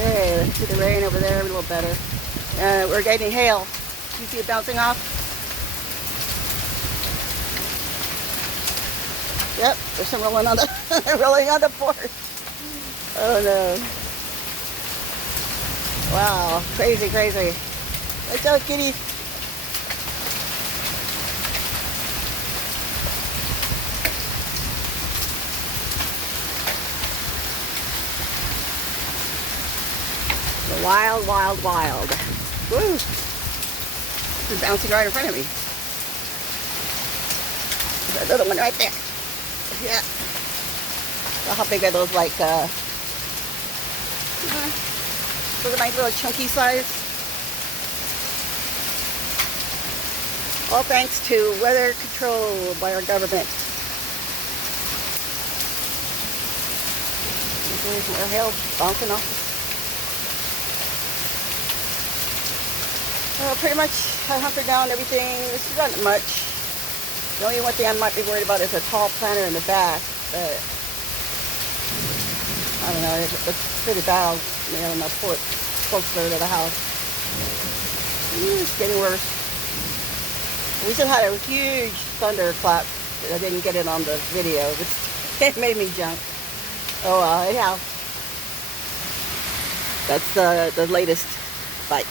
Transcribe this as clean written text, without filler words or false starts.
Hey, let's see the rain over there a little better. We're getting hail. You see it bouncing off? Yep, there's some rolling on the rolling on the porch. Oh no. Wow, crazy, crazy. Let's go, kitty. The wild, wild, wild. Woo! It's bouncing right in front of me. There's a little one right there. Yeah. So how big are those? Like, those are nice little chunky size. All thanks to weather control by our government. There's more hail bouncing off. Well, pretty much I hunkered down everything. This isn't much. The only one thing I might be worried about is a tall planter in the back. But I don't know, it's pretty bad, you know, in the closer to the house. It's getting worse. We just had a huge thunderclap. I didn't get it on the video. It made me jump. Oh well, anyhow. That's the latest. Bye.